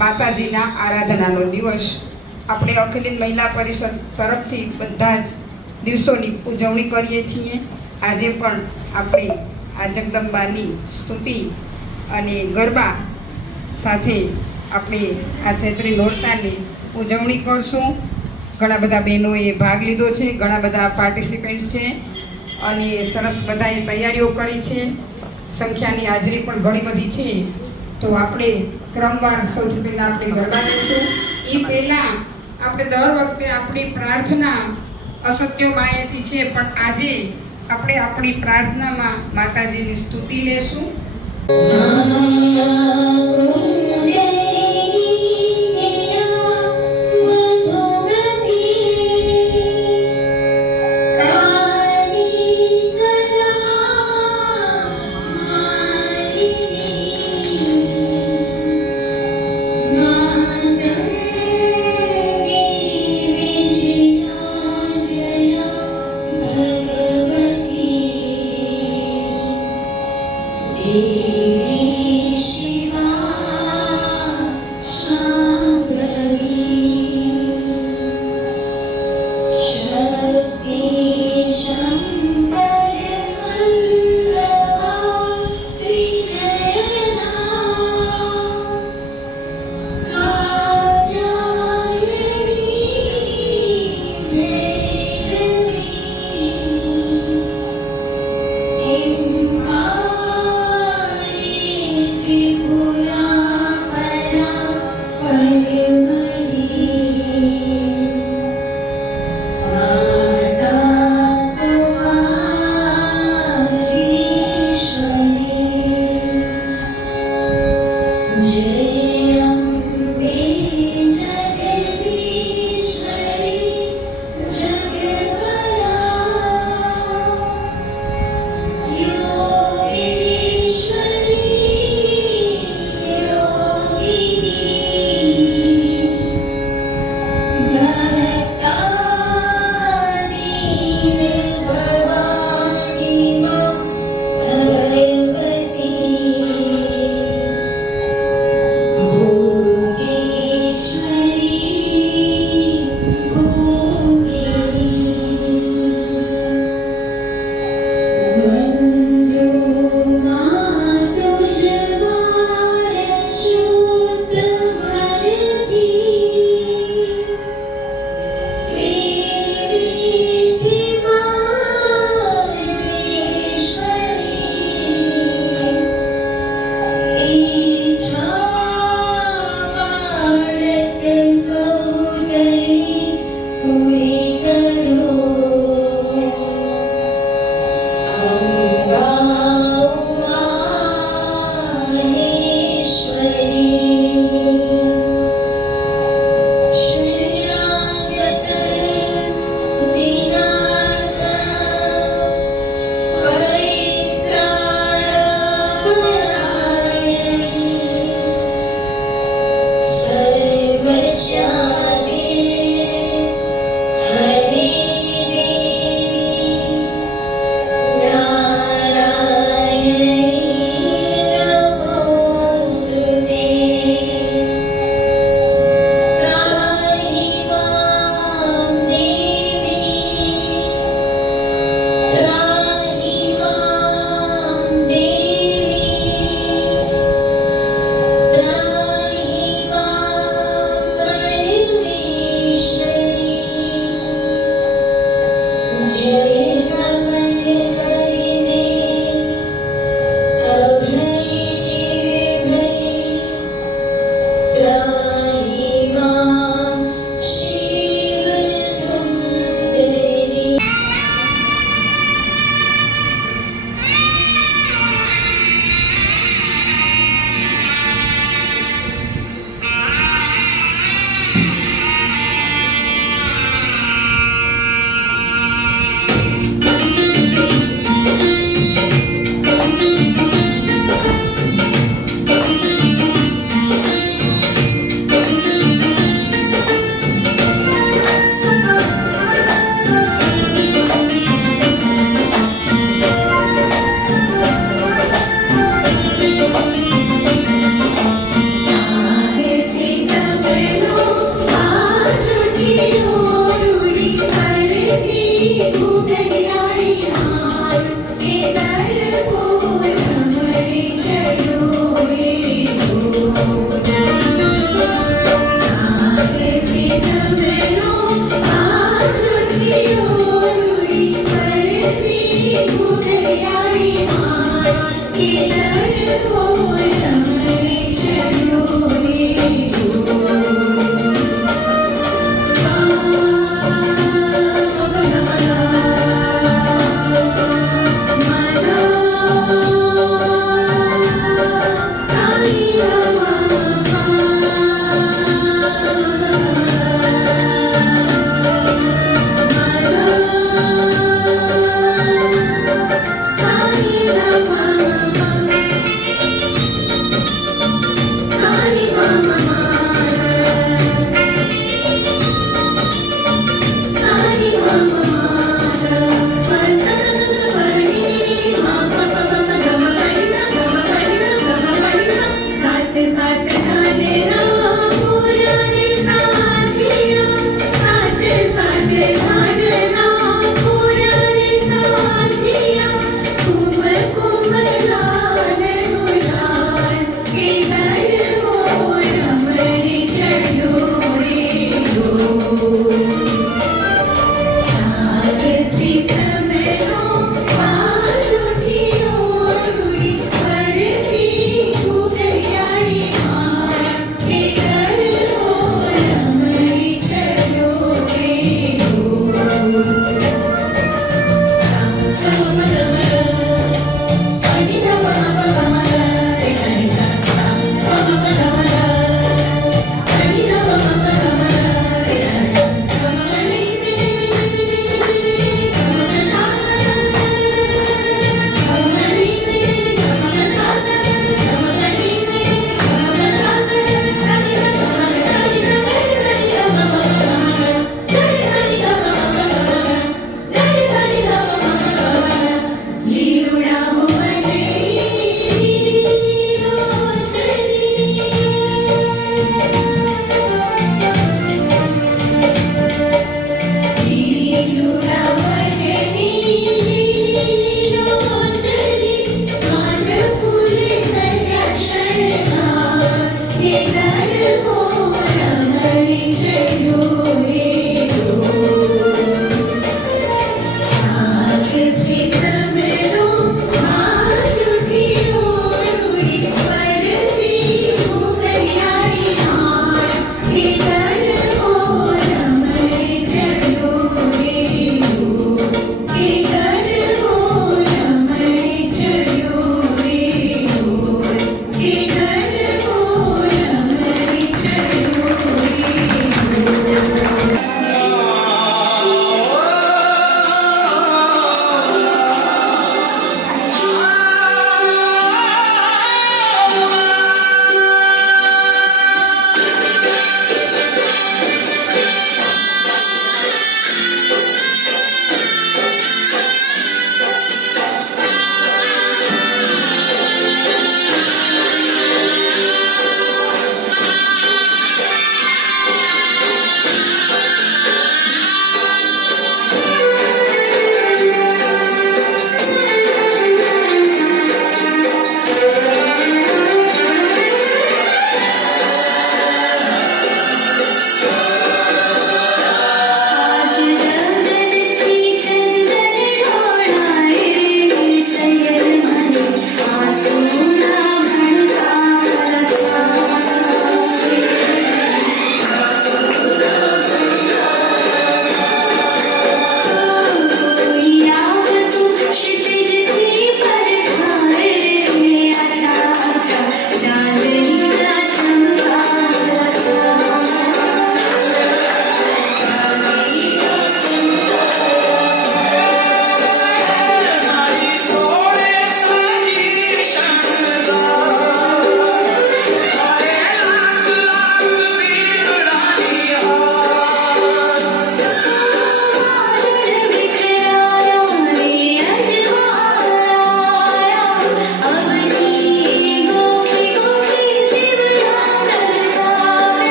માતાજીના આરાધનાનો દિવસ આપણે અખિલ મહિલા પરિષદ તરફથી બધા જ દિવસોની ઉજવણી કરીએ છીએ। આજે પણ આપણે આ જગદંબાની સ્તુતિ અને ગરબા સાથે આપણે આ ચૈત્રી નોરતાની ઉજવણી કરશું। ઘણા બધા બહેનોએ ભાગ લીધો છે, ઘણા બધા પાર્ટિસિપેન્ટ્સ છે અને સરસ બધાએ તૈયારીઓ કરી છે। સંખ્યાની હાજરી પણ ઘણી બધી છે। તો આપણે ક્રમવાર સૌથી પહેલાં આપણે ગરબા લઈશું। એ પહેલાં આપણે દર વખતે આપણી પ્રાર્થના અસત્ય માયાથી છે, પણ આજે આપણે આપણી પ્રાર્થનામાં માતાજીની સ્તુતિ લેશું। देवी शिवा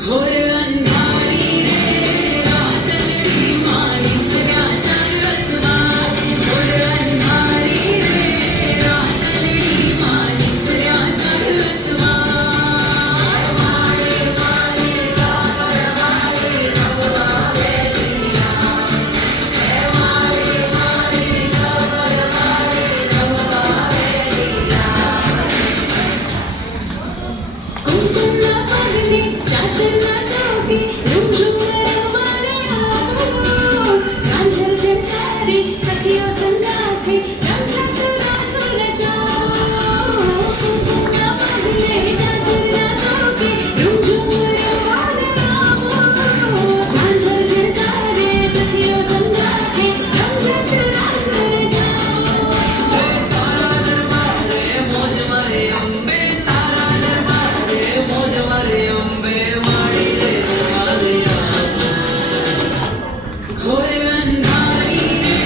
ઘોર અંધારી રે રાતડી મારી સર્યા ચારસવા ઘોર અંધારી રે રાતડી મારી સર્યા ચારસવા મારે મારે કાપર મારે રવા વેલિયા હે મારે મારે કાપર મારે રવા વેલિયા કુમકુમના પગલે ચાચરના ચોકે રૂમઝૂમ મારે આવો ઝાંઝર ઝરકારે સખીઓ સંગાથે રમઝટ રાસ રચાવો કુમકુમના પગલે ચાચરના ચોકે રૂમઝૂમ મારે આવો ઝાંઝર ઝરકારે સખીઓ સંગાથે રમઝટ રાસ રચાવો તારા દરબારે મોજ મારે અંબે તારા દરબારે મોજ મારે અંબે માડી રે રવાલિયા ઘોર અંધારી રે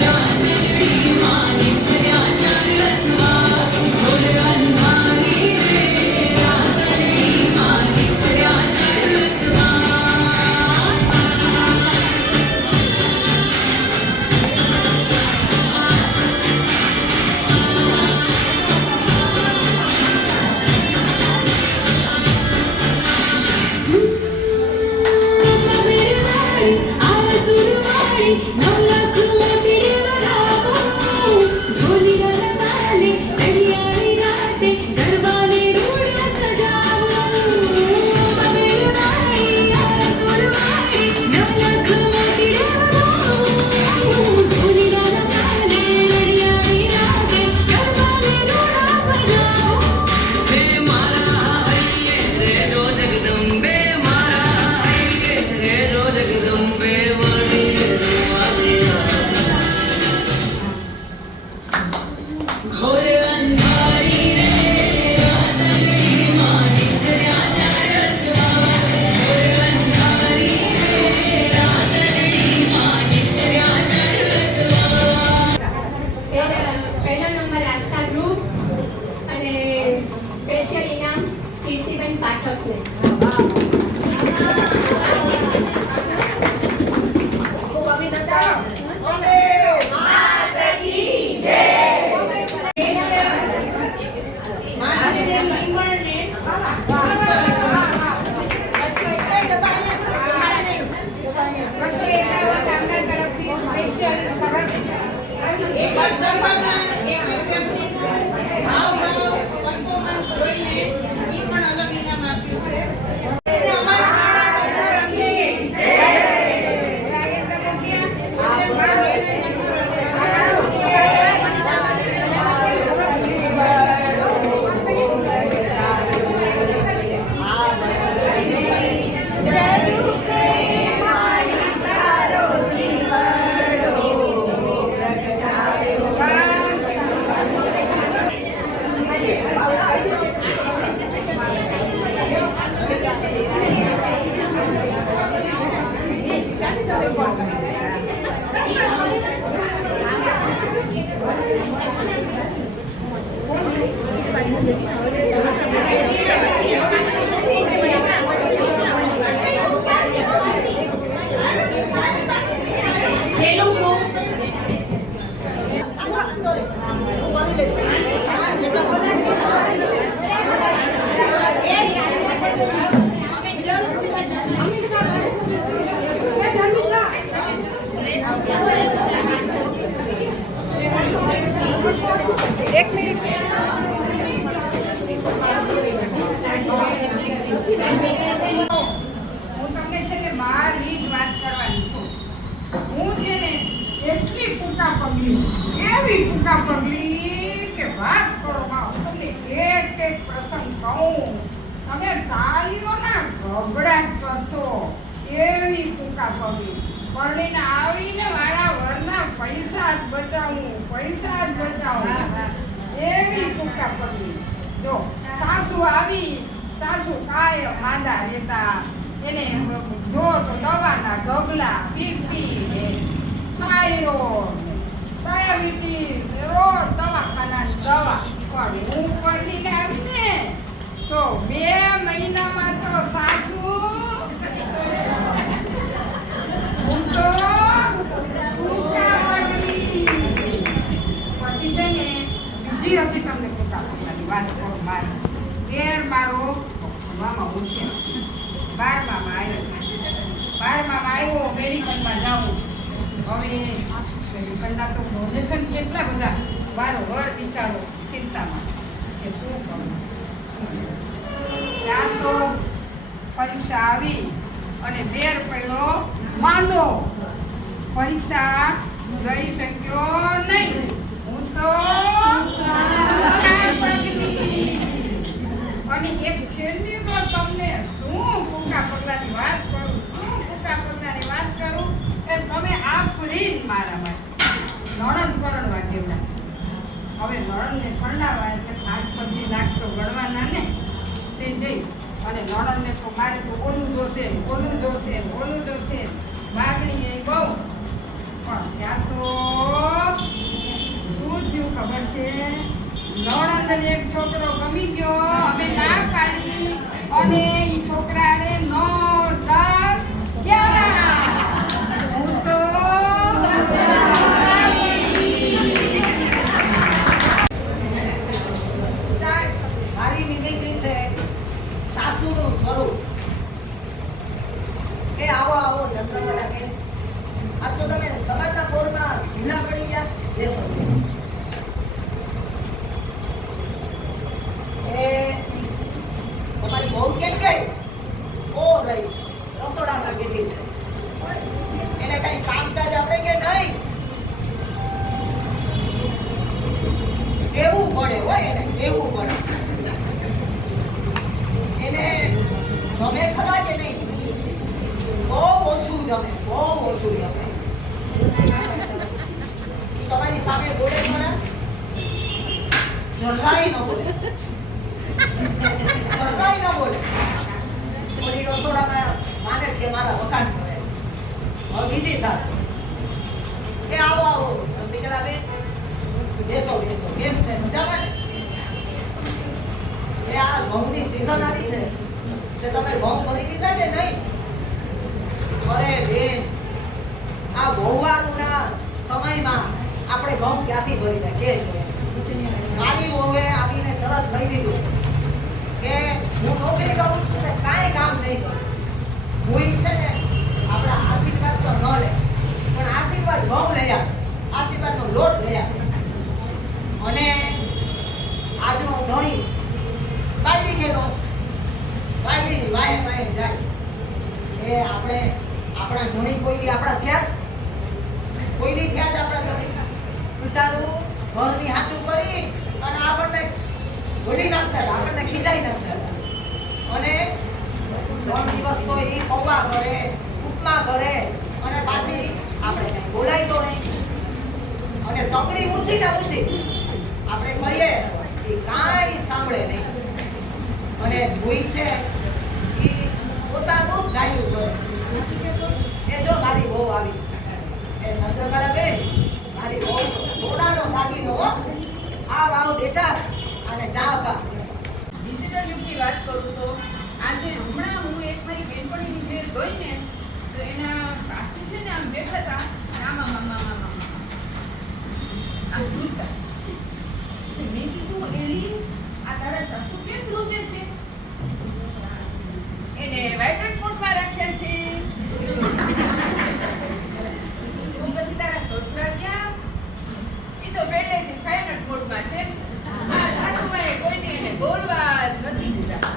રાતડી મારી સર્યા ચારસવા ઘોર અંધારી રે રાતડી મારી સર્યા ચારસવા મેરવાડી આસુરવાડી નવલખ મોતીડે વરાવો ઢોલી ગાના તાલે ઘડિયાળી રાતે ગરબાને રૂડો સજાવો મેરવાડી આસુરવાડી નવલખ મોતીડે વરાવો ઢોલી ગાના તાલે ઘડિયાળી રાતે ગરબાને રૂડો સજાવો હે મારા હૈયે રેજો જગદંબે મારા હૈયે રેજો જગદંબે માડી રે રવાલિયા ઘોર અંધારી રે રાતડી મારી સર્યા ચારસવા ઘોર અંધારી રે રાતડી મારી સર્યા ચારસવા પહેલો નંબર આસ્થા ગ્રુપ અને સ્પેશિયલ ઇનામ કીર્તિબેન પાઠકને. હું તમને છે ને મારી જ વાત કરવાની છું. હું છે ને એટલી ટૂંકા પગલી એવી ટૂંકા પગલી કે વાત કરો માં તમને એક એક પ્રસંગ કહું તમે તાળીઓના ગભડાટ કરશો એવી ટૂંકા પગલી પરણીને આવીને મારા વરના પૈસા જ બચાવું એવી ટૂંકા પગલી. જો સાસુ આવી સાસુ કાયમ માંદા રહેતા એને જો તો દવાના ઢગલા બીપી ને થાઇરોઇડ ડાયાબિટીસ રોજ દવાખાનાની દવા પણ હું પરણીને આવીને તો 2 મહિનામાં તો સાસુ હજી તમને ટૂંકા પગલાની વાત કરું મારી. દેર મારો ભણવામાં હોશિયાર, 12માં આવ્યો. 12માં આવ્યો, મેડિકલમાં જાઉં. હવે મેડિકલના તો ડોનેશન કેટલા બધા, વારંવાર વિચારો ચિંતામાં કે શું કરું. ત્યાં તો પરીક્ષા આવી અને દેર પડ્યો માંદો. પરીક્ષા ગઈ શક્યો નહીં. હું તો અને એક છેલ્લી તો તમને શું ટૂંકા પગલાની વાત કરું, કે તમે આ ફરીને મારા માટે નણંદ પરણવા જેવડા. હવે નણંદને પરણાવવા એટલે 5-25 લાખ તો ગણવાના ને સે જઈ. અને નણંદને તો મારે તો ઓલું જોશે, માગણી એ બહુ. પણ ત્યાં તો શું થયું ખબર છે, નણંદને એક છોકરો ગમી ગયો. અમે ના પાડી અને એ છોકરાને 9, 10, 11 હું તો મારી મિમિક્રી છે સાસુનું સ્વરૂપ. કે આવો આવો ચંદ્રકલા કે આ તો તમે સમાજના પોરમાં ઢીલા પડી ગયા. બેસો. એ તમારી બહુ કેમ ગઈ? ઓ રહી રસોડામાં બેઠી છે. એને કઈ કામકાજ આપણે કે નહીં? કેવું પડે હોય એને, કેવું પડે. એને જમે ખરા કે નહીં? બહુ ઓછું જમે. તમારી સામે બોલે ખરા? જરાય ન બોલે. ઓલી રસોડામાં માને છે મારા વખાણ કરે. હવે બીજી સાસુ એ આવો શશિકલા બેન બેસો. કેમ છે, મજામાં ને? એ આ ઘઉંની સીઝન આવી છે તે તમે ઘઉં ભરી લીધા કે નહીં? અરે બેન, આ વહુવારુના સમયમાં આપણે ઘઉં ક્યાંથી ભરીને કે મારી વહુએ આવીને તરત લઈ લીધું કે હું નોકરી કરું છું ને કાંઈ કામ નહીં કરું. હું છે ને આપણા આશીર્વાદ તો ન લે પણ આશીર્વાદ ઘઉં લઈ આવે, આશીર્વાદનો લોટ લઈ આવે. અને આજનો ધણી બાલડી ગયેલો, બાલડીની વાહે જાય. એ આપણે આપણા ધણી કોઈ દી આપણા થયા જ આપણા ધણી ઉલટાનું ઘરની હાથું કરી અને આપણને ભૂલી નાખતા હતા, આપણને ખીજાઈ નાખતા હતા. અને 3 દિવસ તો એ પૌવા કરે, ઉપમા કરે અને પાછી આપણે કંઈ બોલાય તો નહીં. અને તકડી ઊંચી આપણે કહીએ એ કાંઈ સાંભળે નહીં. અને ભૂઈ છે એ પોતાનું જ ગાયનું કરે. એ જો મારી બહુ આવી, એ ચંદ્રકલા બેન મારી બહુ સોનાનો દાગીનો હો. આવ બેટા અને ચા આપા. ડિજિટલ યુગની વાત કરું તો આજે હમણાં હું એક મારી બેનપણીની ઘેર ગઈ ને તો એના સાસુ છે ને આમ બેઠા હતા આમ ધ્રુજતા. મેં કીધું એલી આ તારા સાસુ કેમ ધ્રુજે છે? એને વાઇબ્રેટ મોડમાં રાખ્યા છે. પછી તારા સસરા ક્યાં? એ તો પહેલેથી સાયલન્ટ મોડમાં છે. આ સાસુમાએ કોઈને એને બોલવા જ નથી દીધા.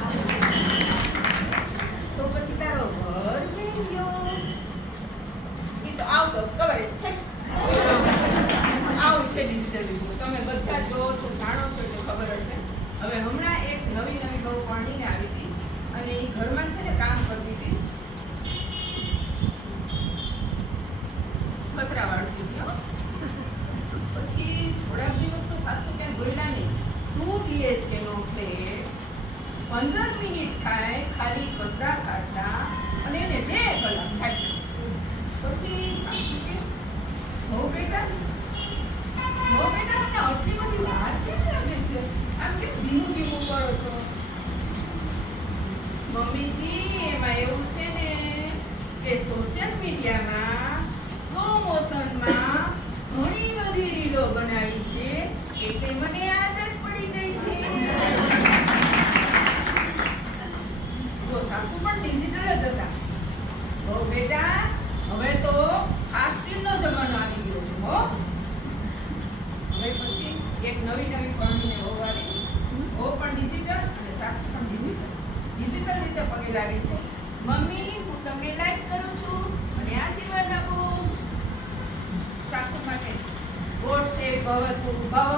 તો પછી તારો ઘર ક્યાં ગયો? એ તો આઉટ ઓફ કવરેજ છે. આવું છે ડિજિટલ યુગ. તમે બધા જોવો છો, જાણો છો એટલે ખબર હશે. હવે હમણાં એક નવી બહુ પરણીને આવી હતી અને એ ઘરમાં છે ને કામ કરતી હતી. પતરા વાળતી હતી. પછી થોડાક દિવસ તો સાસુ ક્યાંય બોલ્યા નહીં. 2 BHK નો ફ્લેટ 15 મિનિટ થાય ખાલી પતરા કાઢતા અને એને 2 કલાક થાય. પછી સાસુ કે હો બેટા તમને આટલી બધી વાત કેમ લાગે છે? આમ કેમ ધીમું કરો છો? મમ્મીજી એમાં એવું છે ને કે સોશિયલ મીડિયામાં સ્લો મોશનમાં ઘણી બધી રીલો બનાવી છે એટલે મને આદત સાસુ પણ ડિજિટલ જ હતા. બહુ બેટા, હવે તો ફાસ્ટિંગનો જમાનો આવી ગયો છે હો. હવે પછી એક નવી પરણીને વહુ આવી. વહુ પણ ડિજિટલ અને સાસુ પણ ડિજિટલ રીતે પગે લાગે છે. મમ્મી, હું તમને લાઈક કરું છું અને આશીર્વાદ આપો. સાસુ માટે વોટ્સએપ ભવતુ ભવ,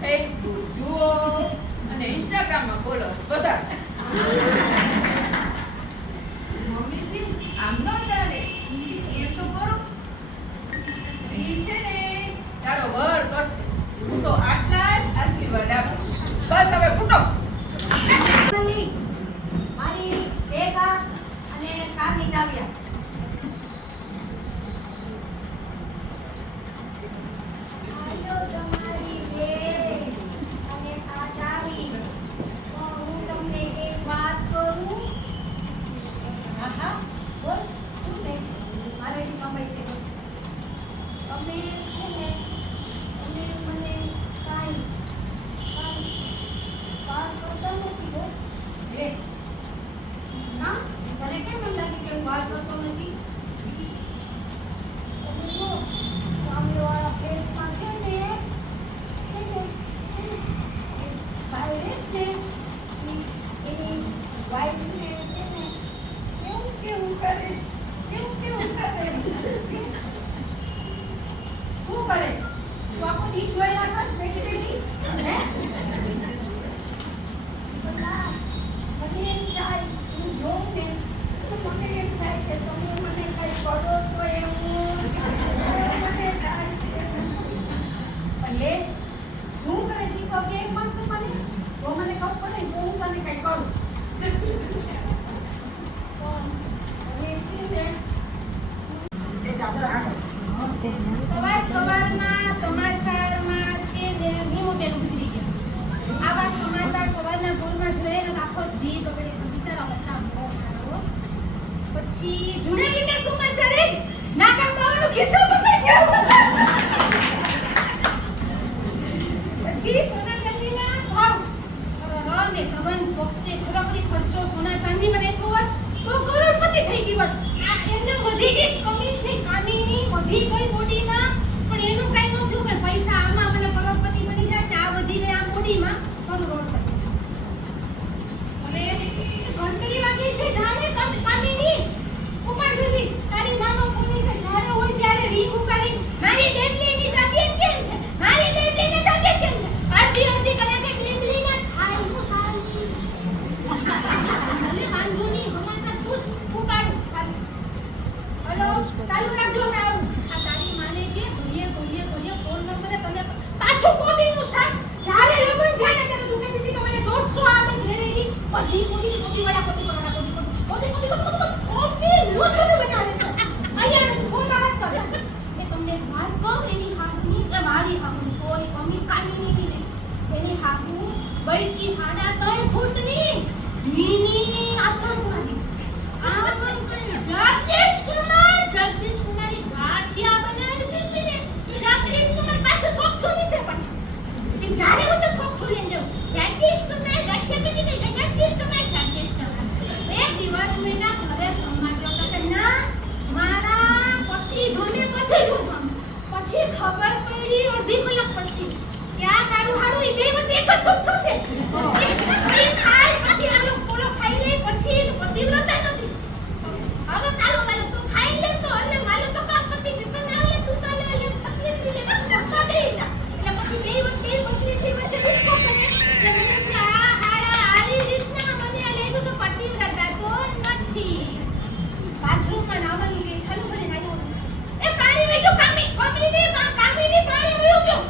ફેસબુક જુઓ અને ઇન્સ્ટાગ્રામમાં ફોલોઅર્સ વધારે. મમ્મીજી, આમ ન ચાલે. એ શું કરું? ઈ છે ને તારો વર કરશે. હું તો આટલા જ આશીર્વાદ આપીશ. બસ હવે ફૂટો. મારી બેગા અને કારની ચાવ્યા. આયો તમારી બેગ અને આ ચાવી. હું તમને એક વાત કરું. હા, બોલ. શું છે? મારે હજી સમય છે. તમે છે ને તમે મને કાંઈ વાત કરતા નથી હો. લે. ના, તને કેમ એમ લાગે કે હું વાત કરતો નથી? તમે જો સામેવાળા ફેસમાં છે ને વાયલેટ ને એની વાઈફને છે ને કેવું કરે છે? કેવું કરે છે? શું કરે? તું આખો દી જોઈ રાખત બેઠી હે? મને એમ થાય, હું જોઉં ને તો મને એમ થાય કે તમે મને કંઈ કરો તો એવું મને થાય છે. પણ લે, શું કરે છે તો કે પણ તું મને તો મને ખબર પડે ને તો હું તને કંઈ કરું. પણ હવે છે ને સવારના સમાચારમાં છે ને નીમુબેન ગુજરી ગયા. આવા સમાચાર સવારના પૂરમાં જોઈએ ને આખો દી બગડે તો બિચારા હતા બહુ સારો. પછી જુડે લીધે સમાચાર એ નાકા પાવાનું ખિસ્સો પકડી ગયો. પછી સોના ચાંદીના ભાવ રામે ભગવાન વખતે ખરાબરી ખર્ચો સોના ચાંદીમાં એટલો હોત તો કરોડપતિ થઈ ગઈ હોત. આ એને વધી ગઈ કમી કામીની વધી ગઈ બોડીમાં, પણ એનું કઈ ન થયું. પણ પૈસા આમાં મને કરોડપતિ બની જાય ને આ વધી ગયા આ બોડીમાં કરોડપતિ. અને ઘંટડી વાગી છે જાને કામીની ઉપર સુધી. તારી માનો પોલીસે જ્યારે હોય ત્યારે રીંગ ઉપાડી મારી બેબલીની તબિયત કેમ છે? મારી બેબલીની તબિયત કેમ છે? અડધી કલાકે બેબલીને થાય હું સારી છે. ભલે વાંધો નહીં, સમાચાર શું જ ઉપાડું ખાલી. હલો, ચાલુ રાખજો ને આવું. આ તારી માને કે ઘડીએ ફોન નંબરે તને પાછું કોટીનું શાક જ્યારે લગન થાય ને ત્યારે તું કહેતી હતી કે મને 150 આવે છે રેડી. બધી કોટી વાળા કોટી લૂટ બનાવે છે. અહીંયા ફોનમાં વાત કર. એ તમને વાત કહું એની હાથની કે મારી હાથની સોરી કમી કામીની નહીં. એની હાથની બૈઠી હાડા 3 ફૂટની મીની આતંકવાદી. આમ કરી જગદીશ કુમારી ગાંઠિયા બનાવી દીધી ને. જગદીશ કુમાર પાસે શોખ છોડી છે પણ કે જ્યારે હું તો શોખ છોડી એમ જાઉં. જગદીશ કુમાર ગાંઠિયા કરી દે. જગદીશ કુમાર એક દિવસ મેં ના ઘરે જમવા ગયો તો કે ના મારા પતિ જોને પછી જોજો. પછી ખબર પડી અડધી કલાક પછી ત્યાં મારું હાડું એ બે વચ્ચે એક જ સુફ્ટો છે. એ ખાય પછી આનો કોળો ખાઈ લે પછી પતિવ્રતા નથી. હવે કાલો માલો તો ખાઈ લે તો એટલે માલો તો કામ પતિ વિપન આવે તું ચાલે એટલે પતિ છે લે મોટા દે એટલે પછી બે પત્ની છે વચ્ચે ડિસ્કો કરે. એટલે મને કે આ આરી રીતના મને લાગ્યું તો પતિવ્રતા તો નથી. બાથરૂમમાં નાવાનું લે ચાલુ કરી નાખ્યો. એ પાણી વેજો કામીની પાણી વયો ગયો.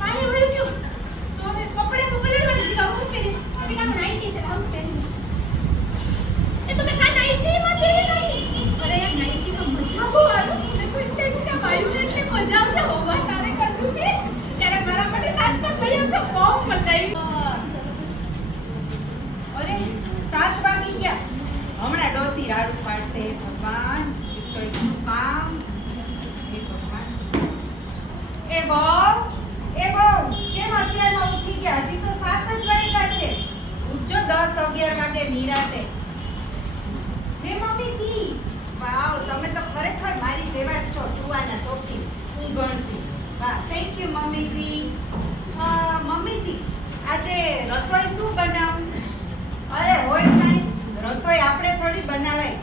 પાણી વયો ગયો તો હવે કપડે તો બદલવા દીધા. હું પહેરીશ બીજાનું નાઈટી છે હું પહેરીશ. એ તમે કા નાઈટીમાં પહેરી નાઈ? અરે યાર નાઈટી તો મજા બહુ આવે. મેં કોઈ એટલે ભાઈઓને એટલે મજા આવતે હોવા ચારે કરજું કે ત્યારે મારા માટે સાત પર લઈ આવજો. બહુ મજા આવી. અરે 7 વાગી ગયા. હમણાં ડોસી રાડું પાડશે. ભગવાન દીકરીનું કામ. હે ભગવાન. એ બહુ કેમ અત્યારમાં ઉઠી ગયા? હજી તો 7 જ વાગ્યા છે. ઉઠજો 10-11 વાગે નિરાતે. હે મમ્મીજી વાવ તમે તો ખરેખર મારી જેવા જ છો સુવાના શોખીન હું ગણતી વાહ થેન્ક યુ મમ્મીજી મમ્મીજી આજે રસોઈ શું બનાવું અરે હોય કાંઈ રસોઈ આપણે થોડી બનાવાય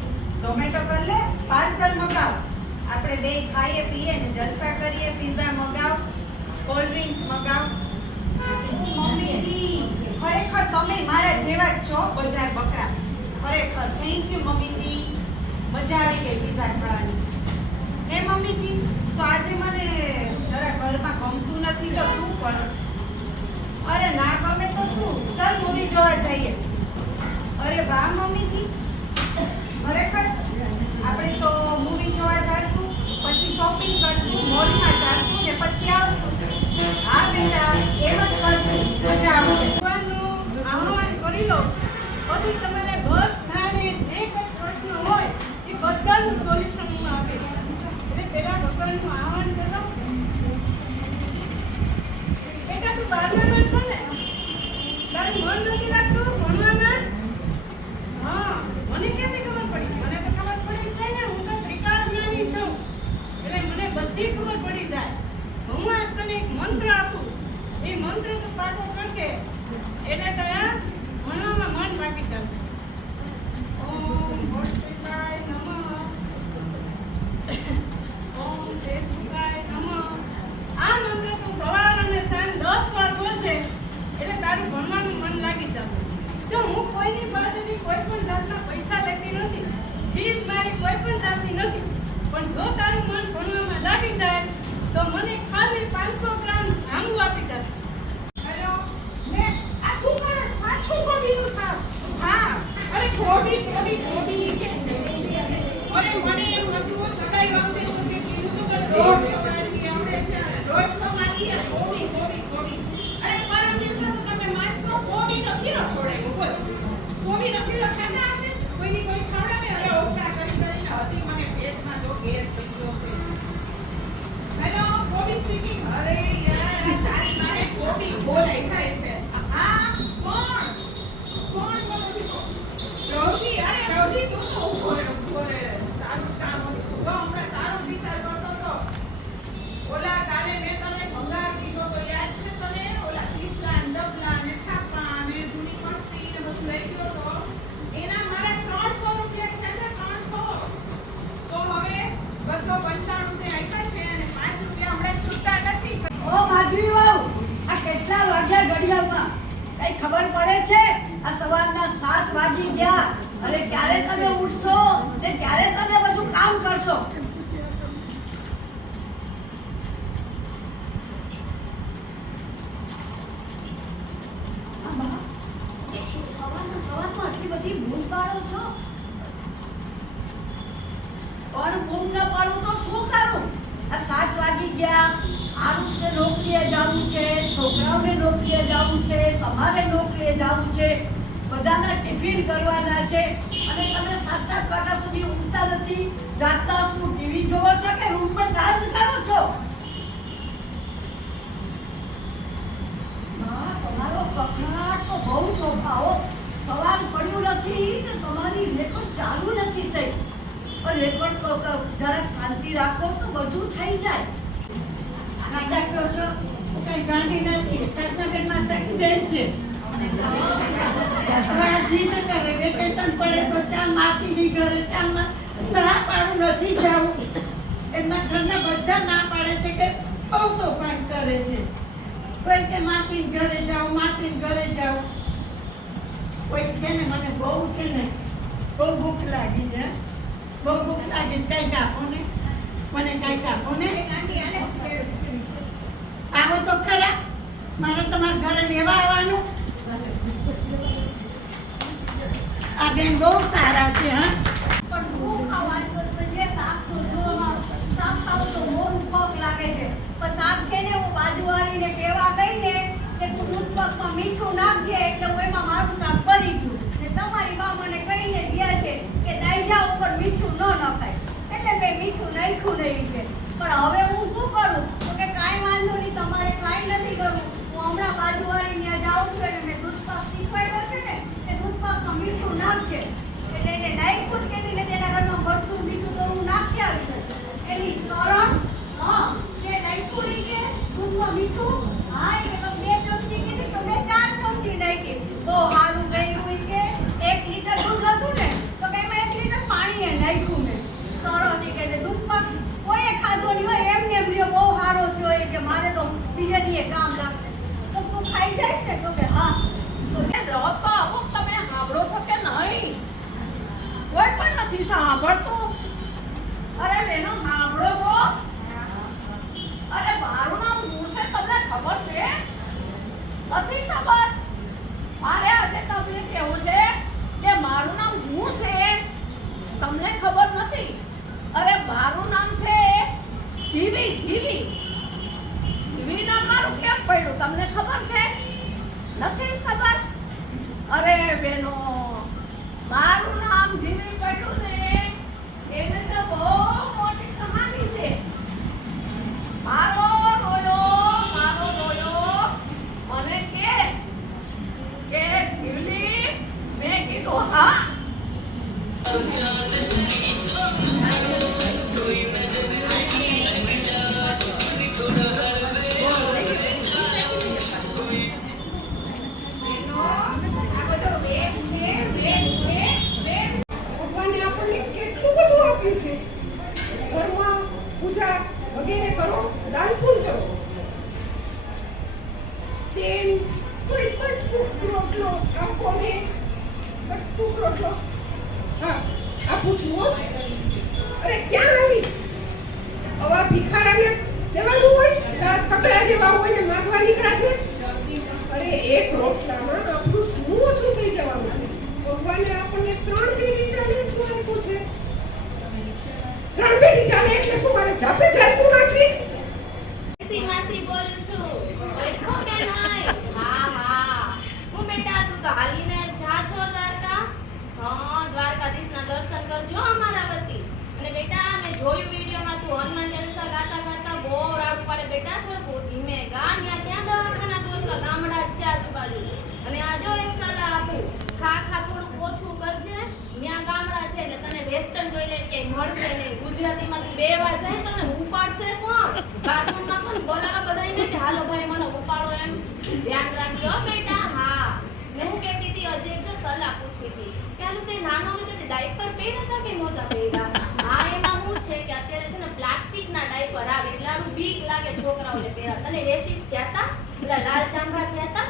ઝોમેટો કરી લે પાર્સલ મગાવ આપણે બે ખાઈએ પીએ ને જલસા કરીએ પીઝા મગાવ કોલ્ડ ડ્રિંક્સ મગાવ મમ્મીજી ખરેખર તમે મારા જેવા જ છો બજાર બકરા ખરેખર થેન્ક યુ મમ્મીજી મજા આવી ગઈ પીઝા ખાવાની હે મમ્મીજી તો આજે મને જરા ઘરમાં ગમતું નથી તો શું કરું અરે ના ગમે તો શું ચાલ મૂવી જોવા જઈએ અરે વાહ મમ્મીજી ખરેખર આપણે તો મૂવી જોવા જઈશું પછી શોપિંગ કરશું મોલમાં જઈશું ને પછી આવશું હા બેટા એમ જ કરશું મજા આવશે આહવાન કરી લો પછી તમારે બધાને જે કંઈ પ્રશ્ન હોય એ બધાનું સોલ્યુશન હું આપીશ એટલે પહેલા ભગવાનનું આહવાન કરો બેટા તું 12માં છો ને તારું મન નથી લાગતું ભણવામાં હા મને કેવી ખબર પડી મને તો ખબર પડી જાય ને હું તો ત્રિકાળ જ્ઞાની છું એટલે મને બધી ખબર પડી જાય હું આ તને એક મંત્ર આપું એ મંત્ર તો પાકો કરશે એટલે તયા ભણવામાં મન પાકી જશે ઓમ ભોળાનાથાય નમઃ ઓમ દેવતાય નમઃ આ મંત્ર તું સવાર અને સાંજ 10 વાર બોલજે એટલે તારું ભણવાનું મન લાગી જશે જો હું કોઈની પાસેથી કોઈ પણ જાતના પૈસા લેતી નથી ફીસ મારી કોઈ પણ જાતની નથી પણ જો તારું મન ભણવામાં લાગી જાય તો મને ખાલી 500 ગ્રામ જાંબુ આપી જશે હેલો લે આ શું કરે છે પાછું કોબીનું શાક હા અરે કોબી કોબી કોબી અરે મને એમ હતું સગાઈ વખતે તો કે કીધું તો કે 150 માંથી આવડે છે અને 150 માંથી આ કોબી કોબી કોબી અરે પરમ દિવસે તો તમે માનશો કોબીનો શીરો ખવડાવ્યો બોલ કોબીનો શીરો ખાતા હશે કોઈ ખવડાવે અરે ઓકા કરીને હજી મને પેટમાં જો ગેસ થઈ ગયો છે હેલો કોબી સ્પીકિંગ અરે યાર આ ચાલી મારે કોબી બોલાઈ જાય છે હા કોણ કોણ બોલો છો રોજી અરે રોજી તું તો ઉભો રે તારું કામ જો હમણાં તારો વિચાર કરતો તો ઓલા કાલે મેં તને ભંગાર દીધો તો યાદ છે તને ઓલા સીસલા ને ડબલા ને છાપા ને જૂની મસ્તી ને બધું લઈ ગયો તો એના મારા 300 રૂપિયા થયા 300 તો હવે 295 તે આપ્યા છે અને 5 રૂપિયા હમણાં છૂટતા નથી ઓ માધવી વાવ આ કેટલા વાગ્યા ઘડિયાળમાં કઈ ખબર પડે છે આ સવારના 7 વાગી ગયા અને ક્યારે તમે ઉઠશો ને ક્યારે તમે બધું કામ કરશો સવારમાં આટલી બધી ભૂલ પાડો છો પણ ભૂલ ન પાડું તો શું કરું આ 7 વાગી ગયા આરુષને નોકરીએ જવું છે છોકરાઓને નોકરીએ જવું છે તમારે નોકરીએ જવું છે બધાના ટિફિન કરવાના છે અને તમે 7 વાગ્યા સુધી ઊંઘતા નથી રાતના શું ટીવી જોવો છો કે રૂમ પર ડાન્સ કરો છો તમારો કકળાટ તો બહુ ચોખાઓ સવાર પડ્યું નથી કે તમારી રેકોર્ડ ચાલુ નથી થઈ પણ રેકોર્ડ જરાક શાંતિ રાખો તો બધું થઈ જાય નાટક કહો છો કઈ ગાંધી નથી કૃષ્ણબેનમાં તક બેન છે જીદ કરે વેકેશન પડે તો ચાલ માસીની ઘરે ચાલ ના પાડું નથી જવું એમના ઘરના બધા ના પાડે છે કે બહુ તોફાન કરે છે કોઈ કે માસીને ઘરે જાઉં માસીને ઘરે જાઉં કોઈ છે ને મને બહુ છે ને બહુ ભૂખ લાગી છે બહુ ભૂખ લાગી કંઈક આપો ને મને કંઈક આપો ને આવો તો ખરા મારે તમારા ઘરે લેવા આવવાનું આ બેન બહુ સારા છે હા પણ શું ખાવાનું જે શાક તો જો શાક ખાવ તો મોઢું પગ લાગે છે પણ શાક છે ને હું બાજુવાળીને કહેવા ગઈ ને કે તું દૂધ પગમાં મીઠું નાખજે એટલે હું એમાં મારું શાક ભરી ગયું ને તમારી બા મને કહીને ગયા છે કે દાઈજા ઉપર મીઠું ન નખાય એટલે મેં મીઠું નાખ્યું નહીં છે પણ હવે હું શું કરું તો કે કાંઈ વાંધો નહીં તમારે ટ્રાય નથી કરવું હું હમણાં બાજુવાળી ત્યાં જાઉં છું અને મેં દૂધ પાક શીખવાડ્યો છે ને એ દૂધ પાકમાં મીઠું નાખજે એટલે એને નાખ્યું જ કે નહીં નાખ્યું મેં સરસ ઈ કે ને દુપક કોઈએ ખાધો નહીં હોય એમને એમ રહ્યો બહુ સારો થયો એ કે મારે તો બીજે દીએ કામ લાગશે તો તું ખાઈ જાય ને તો કે હા તો એ લોપા અમુક તમે સાંભળો છો કે નહીં? કોઈ પણ નથી સાંભળતું. અરે બેનો સાંભળો છો? અરે મારું નામ હું છે તમને ખબર છે? નથી ખબર? મારે આજે તમને કેવું છે કે મારું નામ હું છે તમને ખબર નથી. અરે મારું નામ છે જીવી. જીવી જીવી નામ મારું કેમ પડ્યું તમને ખબર છે? નથી ખબર? અરે બેનો મારું નામ જીવી પડ્યું ને એને તો બહુ મોટી કહાની છે. મારો રોયો મને કે જીવી મેં કીધું હા. ભગવાને આપણને કેટલું બધું આપ્યું છે. ધર્મ, પૂજા વગેરે કરો, દાન પુણ્ય કરો. તેમ કોઈ પણ ટૂંક રોટલો આપો ને, ટૂંક રોટલો. હા, આપું છું હો. અરે ક્યાં આવી? આવા ભિખારાને દેવાનું હોય, સાત તકડા જેવા હોય ને માંગવા નીકળ્યા છે. અરે એક રોટલામાં આપણું શું ઓછું થઈ જવાનું છે? ભગવાને આપણને 3 પેઢી ચાલે એટલું આપ્યું છે. 3 પેઢી ચાલે એટલે શું મારે જાપે જાતું નાખી? માસી બોલું છું. ઓળખો કે નહીં? હા. હું બેટા તું તો હાલીને જા છો દ્વારકા? હા, દ્વારકાધીશના દર્શન કરજો અમારા વતી. અને બેટા મેં જોયું વિડીયોમાં તું હનુમાન ચાલીસા ગાતા બહુ રાડું પાડે. બેટા થોડું ધીમે ગા. ત્યાં દવાખાના ગોતવા ગામડા જ છે આજુબાજુ. અને આ જો એક સલાહ આપું, ખા થોડું ઓછું કરજે. ત્યાં ગામડા છે એટલે તને વેસ્ટર્ન ટોયલેટ કે મળશે નહીં. ગુજરાતીમાં તું 2 વાર જાય તને ઉપાડશે કોણ? બાથરૂમમાં કોણ બોલાવા બધાયને કે હાલો ભાઈ મને ઉપાડો એમ. ધ્યાન રાખજો બેટા. હા, ને હું કહેતી હતી હજી એક જો સલાહ પૂછવી હતી કે હાલું તે નાનો હતો તે ડાયપર પહેર્યા હતા કે નહોતા પહેર્યા? હા, એમાં શું છે કે અત્યારે છે ને પ્લાસ્ટિકના ડાયપર આવે એટલે આનું બીક લાગે છોકરાઓને પહેરવા. તને રેશિસ થયા હતા? પેલા લાલ ચાંબા થયા હતા?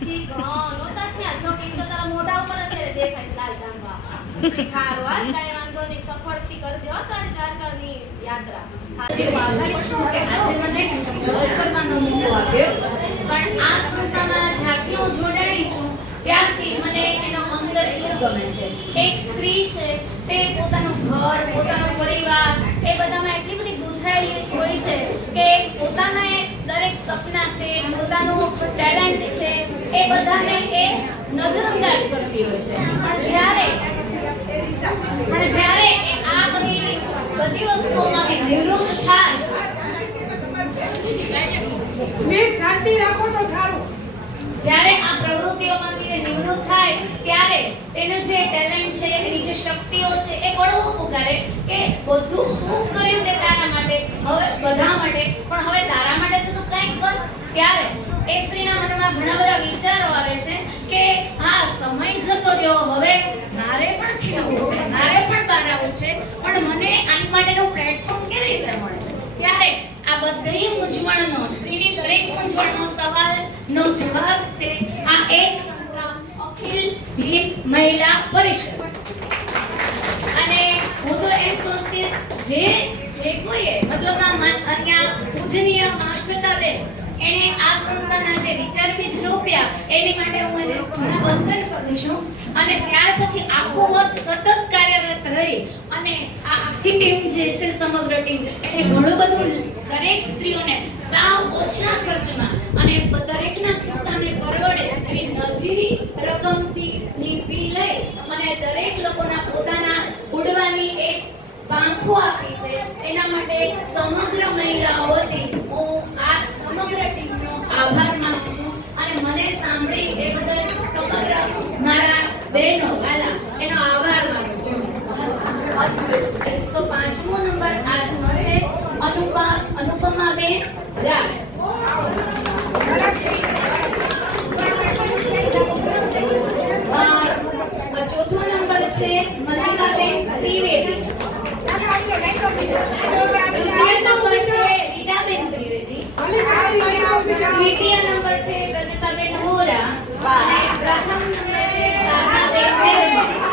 ઠીક, હા નહોતા થયા. જો કે ઈ તો તારા મોઢા ઉપર અત્યારે દેખાય છે લાલ ચાંબા. ઠીક, હારું હાલ, કાંઈ વાંધો નહીં. સફળથી કરજો હો તારી દ્વારકાની યાત્રા. આભારી છું કે આજે મને જોબ કરવાનો મોકો આપ્યો. પણ આ સંસ્થામાં જ્યારથી હું જોડાણી છું ત્યારથી મને એનો કોન્સેપ્ટ ખૂબ ગમે છે. એક સ્ત્રી છે તે પોતાનું ઘર, પોતાનો પરિવાર એ બધામાં એટલી બધી ગૂંથાયેલી હોય છે કે પોતાના દરેક સપના છે, પોતાનું ટેલેન્ટ છે એ બધાને એ નજરઅંદાજ કરતી હોય છે. પણ જ્યારે એ આ બધી વસ્તુઓમાંથી નિવૃત્ત થાય, પ્લીઝ શાંતિ રાખો તો સારું. જ્યારે આ પ્રવૃત્તિઓમાંથી નિવૃત્ત થાય ત્યારે તેનું જે ટેલેન્ટ છે, એની જે શક્તિઓ છે એ પડવું પુકારે કે બધું ખૂબ કર્યું તે તારા માટે, હવે બધા માટે, પણ હવે તારા માટે તો તું કંઈક કર. ત્યારે એ સ્ત્રીના મનમાં ઘણા બધા વિચારો આવે છે કે હા, સમય જતો રહ્યો, હવે મારે પણ ખીલવું છે, મારે પણ બહાર આવવું છે, પણ મને આની માટેનું પ્લેટફોર્મ કેવી રીતે મળે? ત્યારે આ બધી મૂંઝવણનો, સ્ત્રીની દરેક મૂંઝવણનો સવાલનો જવાબ છે આ એક સંસ્થા અખિલ હિન્દ મહિલા પરિષદ. અને હું તો એમ કહું છું કે જે કોઈએ મતલબ અહીંયા પૂજનીય માશ્વેતાબેન એને આ સંસ્થાના જે વિચાર બીજ રોપ્યા એની માટે હું એને ઘણા વંદન કરું છું. અને ત્યાર પછી આખું વર્ષ સતત કાર્યરત રહી અને આ આખી ટીમ જે છે, સમગ્ર ટીમ, એને ઘણું બધું દરેક સ્ત્રીઓને સાવ ઓછા ખર્ચમાં અને દરેકના કિસ્સાને પરવડે એવી નજીવી રકમની ફી લઈ અને દરેક લોકોના પોતાના ઉડવાની એક પાંખો આપી છે. એના માટે સમગ્ર મહિલાઓ વતી હું આ સમગ્ર ટીમનો આભાર માનું છું. અને મને સાંભળી એ બદલ સમગ્ર મારા બહેનો ગાલા એનો આભાર માનું છું. તો 5મો નંબર આજનો છે અનુપમાબેન રાજ. ચોથો નંબર છે છે મલ્લિકાબેન ત્રિવેદી. દ્વિતીય નંબર છે રીટાબેન ત્રિવેદી. તૃતીય નંબર છે રજતાબેન વોરા અને પ્રથમ નંબર છે સાધનાબેન મેરમા.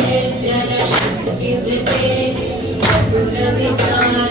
निर्जन शक्ति